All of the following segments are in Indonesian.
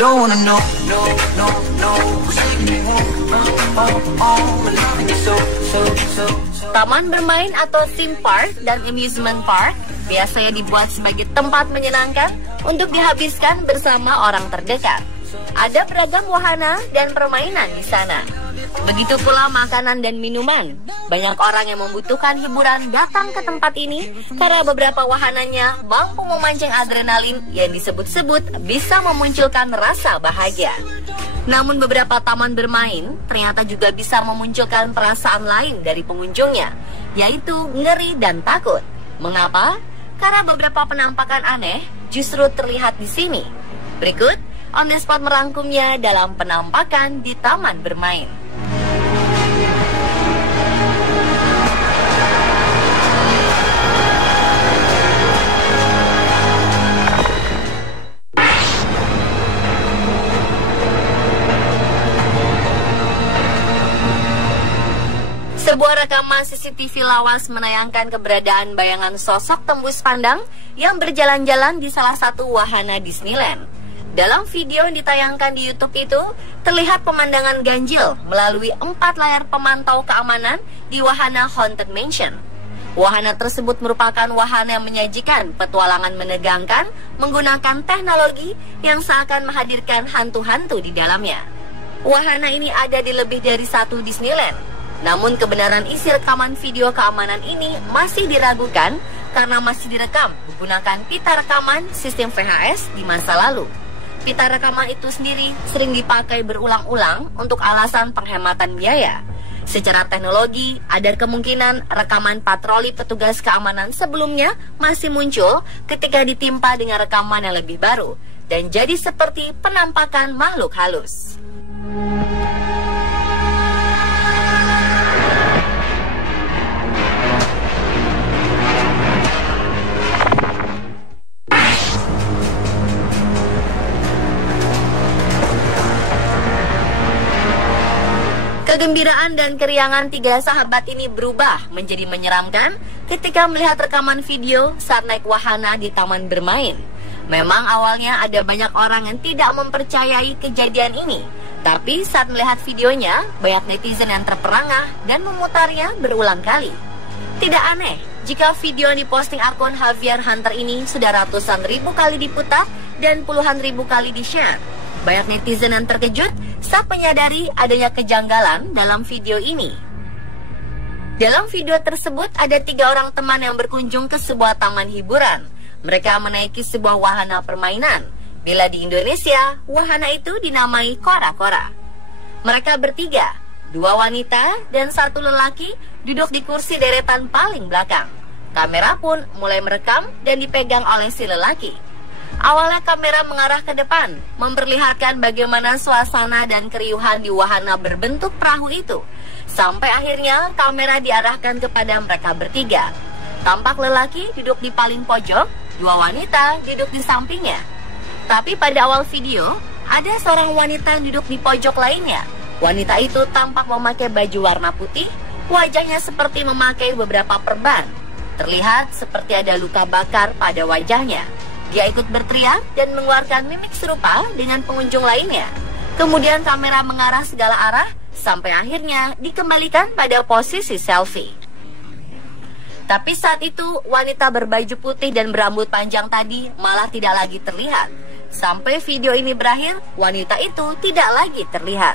don't wanna know, no, no, no, who's taking me home, I'm loving you so. Taman bermain atau theme park dan amusement park biasanya dibuat sebagai tempat menyenangkan untuk dihabiskan bersama orang terdekat. Ada beragam wahana dan permainan di sana. Begitu pula makanan dan minuman. Banyak orang yang membutuhkan hiburan datang ke tempat ini karena beberapa wahananya mampu memancing adrenalin yang disebut-sebut bisa memunculkan rasa bahagia. Namun beberapa taman bermain ternyata juga bisa memunculkan perasaan lain dari pengunjungnya, yaitu ngeri dan takut. Mengapa? Karena beberapa penampakan aneh justru terlihat di sini. Berikut On The Spot merangkumnya dalam penampakan di taman bermain. Sebuah rekaman CCTV lawas menayangkan keberadaan bayangan sosok tembus pandang yang berjalan-jalan di salah satu wahana Disneyland. Dalam video yang ditayangkan di YouTube itu, terlihat pemandangan ganjil melalui 4 layar pemantau keamanan di wahana Haunted Mansion. Wahana tersebut merupakan wahana yang menyajikan petualangan menegangkan menggunakan teknologi yang seakan menghadirkan hantu-hantu di dalamnya. Wahana ini ada di lebih dari satu Disneyland. Namun kebenaran isi rekaman video keamanan ini masih diragukan karena masih direkam menggunakan pita rekaman sistem VHS di masa lalu. Pita rekaman itu sendiri sering dipakai berulang-ulang untuk alasan penghematan biaya. Secara teknologi, ada kemungkinan rekaman patroli petugas keamanan sebelumnya masih muncul ketika ditimpa dengan rekaman yang lebih baru dan jadi seperti penampakan makhluk halus. Kegembiraan dan keriangan 3 sahabat ini berubah menjadi menyeramkan ketika melihat rekaman video saat naik wahana di taman bermain. Memang awalnya ada banyak orang yang tidak mempercayai kejadian ini, tapi saat melihat videonya, banyak netizen yang terperangah dan memutarnya berulang kali. Tidak aneh jika video yang diposting akun Javier Hunter ini sudah ratusan ribu kali diputar dan puluhan ribu kali di-share. Banyak netizen yang terkejut saat menyadari adanya kejanggalan dalam video ini. Dalam video tersebut ada 3 orang teman yang berkunjung ke sebuah taman hiburan. Mereka menaiki sebuah wahana permainan. Bila di Indonesia, wahana itu dinamai kora-kora. Mereka bertiga, 2 wanita dan 1 lelaki duduk di kursi deretan paling belakang. Kamera pun mulai merekam dan dipegang oleh si lelaki. Awalnya kamera mengarah ke depan, memperlihatkan bagaimana suasana dan keriuhan di wahana berbentuk perahu itu. Sampai akhirnya kamera diarahkan kepada mereka bertiga. Tampak lelaki duduk di paling pojok, 2 wanita duduk di sampingnya. Tapi pada awal video, ada seorang wanita yang duduk di pojok lainnya. Wanita itu tampak memakai baju warna putih, wajahnya seperti memakai beberapa perban. Terlihat seperti ada luka bakar pada wajahnya. Dia ikut berteriak dan mengeluarkan mimik serupa dengan pengunjung lainnya. Kemudian kamera mengarah segala arah sampai akhirnya dikembalikan pada posisi selfie. Tapi saat itu wanita berbaju putih dan berambut panjang tadi malah tidak lagi terlihat. Sampai video ini berakhir, wanita itu tidak lagi terlihat.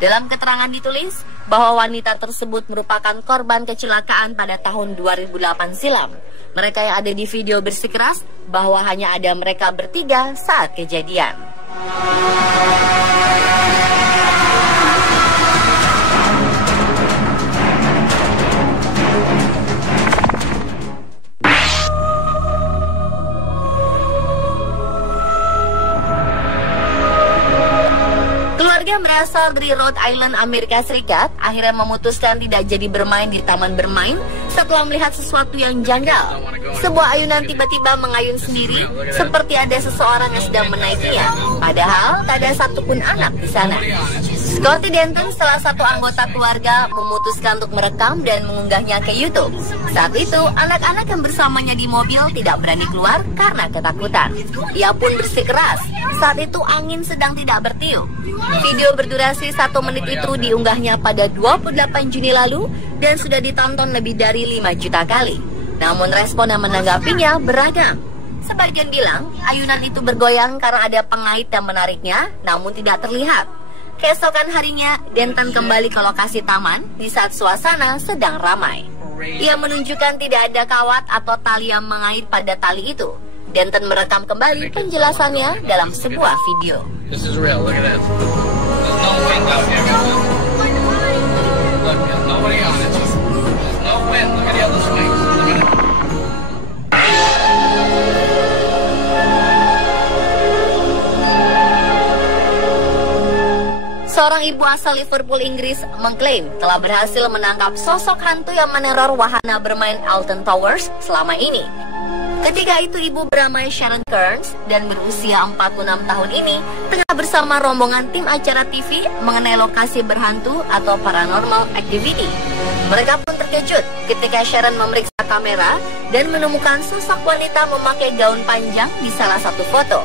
Dalam keterangan ditulis bahwa wanita tersebut merupakan korban kecelakaan pada tahun 2008 silam. Mereka yang ada di video bersikeras bahwa hanya ada mereka bertiga saat kejadian. Keluarga berasal dari Rhode Island, Amerika Serikat, akhirnya memutuskan tidak jadi bermain di taman bermain setelah melihat sesuatu yang janggal. Sebuah ayunan tiba-tiba mengayun sendiri, seperti ada seseorang yang sedang menaikinya. Padahal tak ada satupun anak di sana. Scotty Denton, salah satu anggota keluarga, memutuskan untuk merekam dan mengunggahnya ke YouTube. Saat itu, anak-anak yang bersamanya di mobil tidak berani keluar karena ketakutan. Ia pun bersikeras. Saat itu angin sedang tidak bertiup. Video berdurasi 1 menit itu diunggahnya pada 28 Juni lalu dan sudah ditonton lebih dari 5 juta kali. Namun respon yang menanggapinya beragam. Sebagian bilang ayunan itu bergoyang karena ada pengait yang menariknya, namun tidak terlihat. Keesokan harinya, Denton kembali ke lokasi taman di saat suasana sedang ramai. Ia menunjukkan tidak ada kawat atau tali yang mengait pada tali itu. Denton merekam kembali penjelasannya dalam sebuah video. This is real. Look at this. There's no wind out here. Look, there's nobody on it. There's no wind. Look at the other swings. Look at it. Seorang ibu asal Liverpool, Inggris, mengklaim telah berhasil menangkap sosok hantu yang meneror wahana bermain Alton Towers selama ini. Ketika itu ibu bernama Sharon Kearns dan berusia 46 tahun ini tengah bersama rombongan tim acara TV mengenai lokasi berhantu atau paranormal activity. Mereka pun terkejut ketika Sharon memeriksa kamera dan menemukan sosok wanita memakai gaun panjang di salah satu foto.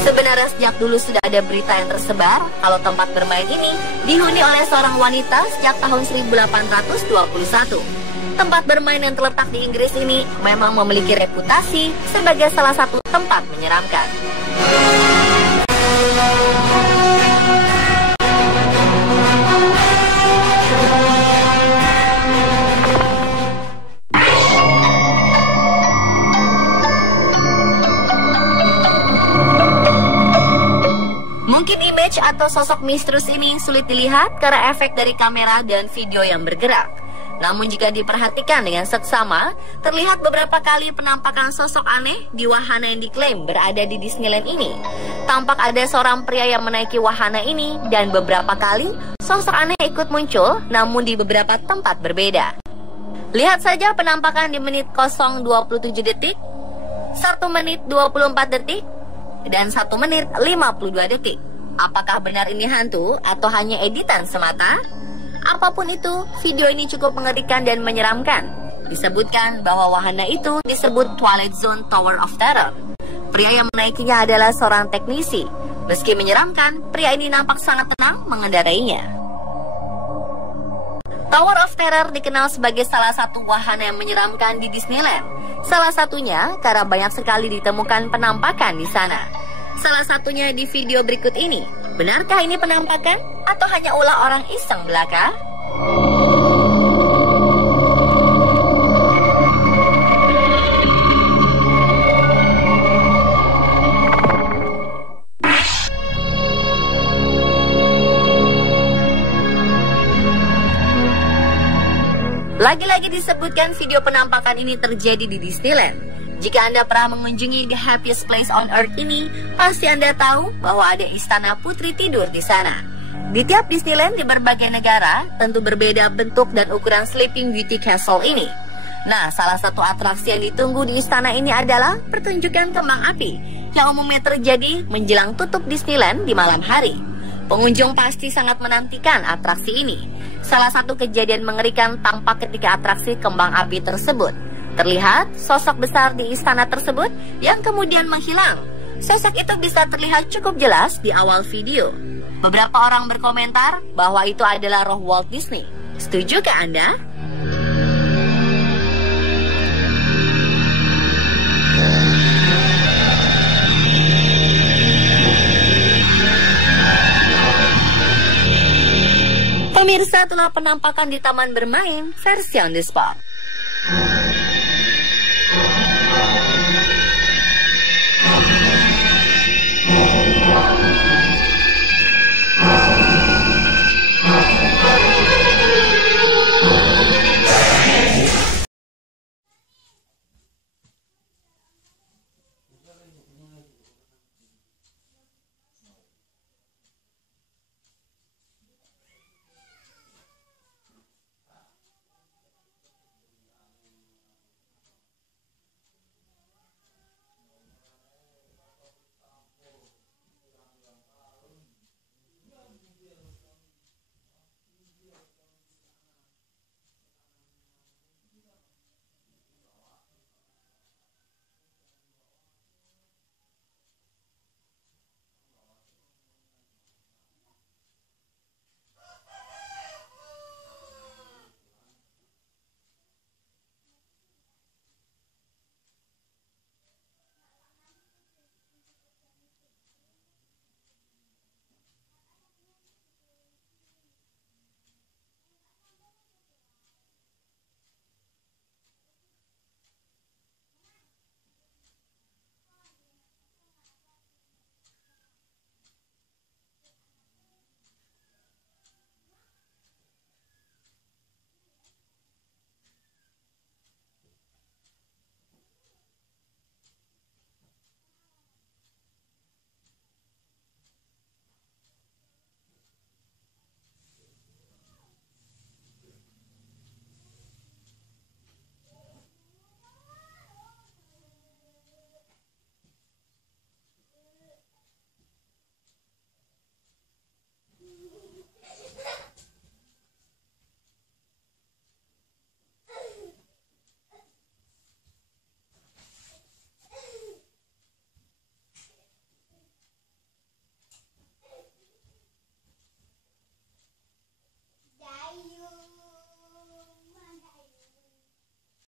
Sebenarnya sejak dulu sudah ada berita yang tersebar kalau tempat bermain ini dihuni oleh seorang wanita sejak tahun 1821. Tempat bermain yang terletak di Inggris ini memang memiliki reputasi sebagai salah satu tempat menyeramkan. Mungkin image atau sosok misterius ini sulit dilihat karena efek dari kamera dan video yang bergerak. Namun jika diperhatikan dengan seksama, terlihat beberapa kali penampakan sosok aneh di wahana yang diklaim berada di Disneyland ini. Tampak ada seorang pria yang menaiki wahana ini dan beberapa kali sosok aneh ikut muncul namun di beberapa tempat berbeda. Lihat saja penampakan di menit 0:27 detik, 1 menit 24 detik, dan 1 menit 52 detik. Apakah benar ini hantu atau hanya editan semata? Apapun itu, video ini cukup mengerikan dan menyeramkan. Disebutkan bahwa wahana itu disebut Twilight Zone Tower of Terror. Pria yang menaikinya adalah seorang teknisi. Meski menyeramkan, pria ini nampak sangat tenang mengendarainya. Tower of Terror dikenal sebagai salah satu wahana yang menyeramkan di Disneyland. Salah satunya karena banyak sekali ditemukan penampakan di sana. Salah satunya di video berikut ini. Benarkah ini penampakan atau hanya ulah orang iseng belaka? Lagi-lagi disebutkan video penampakan ini terjadi di Disneyland. Jika Anda pernah mengunjungi The Happiest Place on Earth ini, pasti Anda tahu bahwa ada istana putri tidur di sana. Di tiap Disneyland di berbagai negara, tentu berbeda bentuk dan ukuran Sleeping Beauty Castle ini. Nah, salah satu atraksi yang ditunggu di istana ini adalah pertunjukan kembang api, yang umumnya terjadi menjelang tutup Disneyland di malam hari. Pengunjung pasti sangat menantikan atraksi ini. Salah satu kejadian mengerikan tampak ketika atraksi kembang api tersebut. Terlihat sosok besar di istana tersebut yang kemudian menghilang. Sosok itu bisa terlihat cukup jelas di awal video. Beberapa orang berkomentar bahwa itu adalah roh Walt Disney. Setujukah Anda? Pemirsa, telah penampakan di taman bermain versi on the spot.